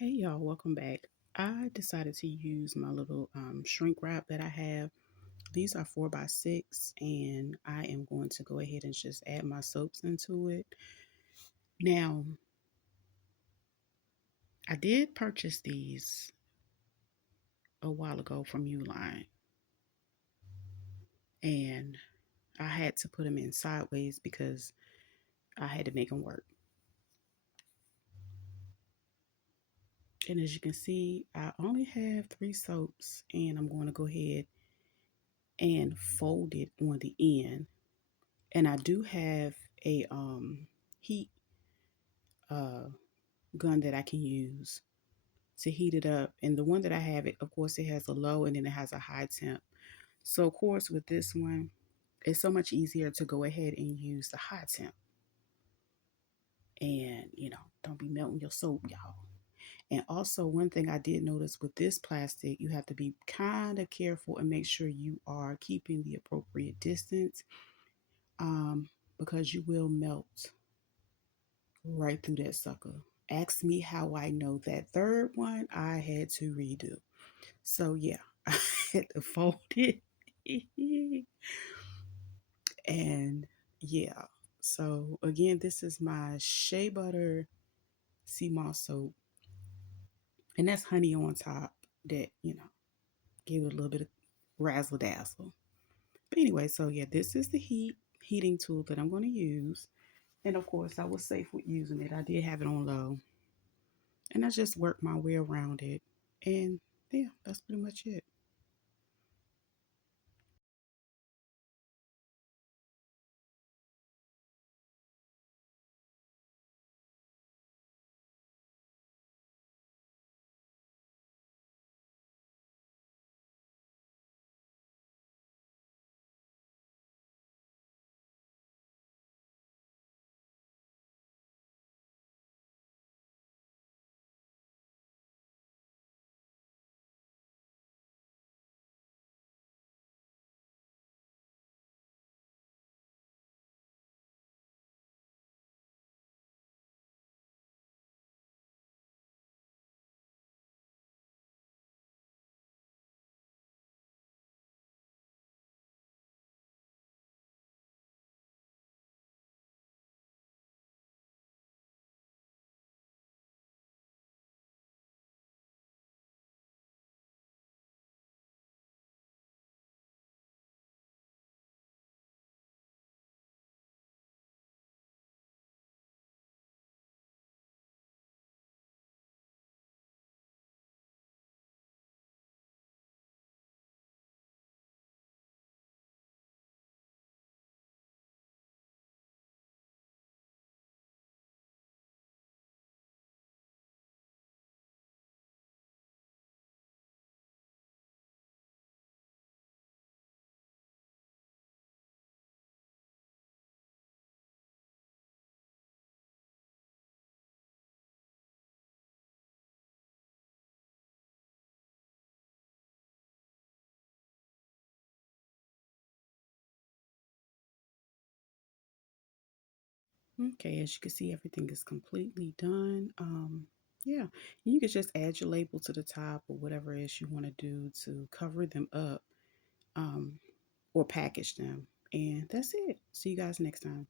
Hey y'all, welcome back. I decided to use my little shrink wrap that I have. These are 4x6, and I am going to go ahead and just add my soaps into it. Now, I did purchase these a while ago from Uline, and I had to put them in sideways because I had to make them work. And as you can see, I only have 3 soaps, and I'm going to go ahead and fold it on the end. And I do have a heat uh, gun that I can use to heat it up. And the one that I have, it of course, it has a low and then it has a high temp. So of course, with this one, it's so much easier to go ahead and use the high temp. And don't be melting your soap, y'all. And also, one thing I did notice with this plastic, you have to be kind of careful and make sure you are keeping the appropriate distance, um, because you will melt right through that sucker. Ask me how I know. That third one I had to redo. So yeah, I had to fold it. And yeah. So again, this is my Shea Butter Sea Moss soap. And that's honey on top that, give it a little bit of razzle dazzle. But anyway, so yeah, this is the heating tool that I'm going to use. And of course, I was safe with using it. I did have it on low. And I just worked my way around it. And yeah, that's pretty much it. Okay, as you can see, everything is completely done. Yeah, you can just add your label to the top or whatever else you want to do to cover them up, um, or package them. And that's it. See you guys next time.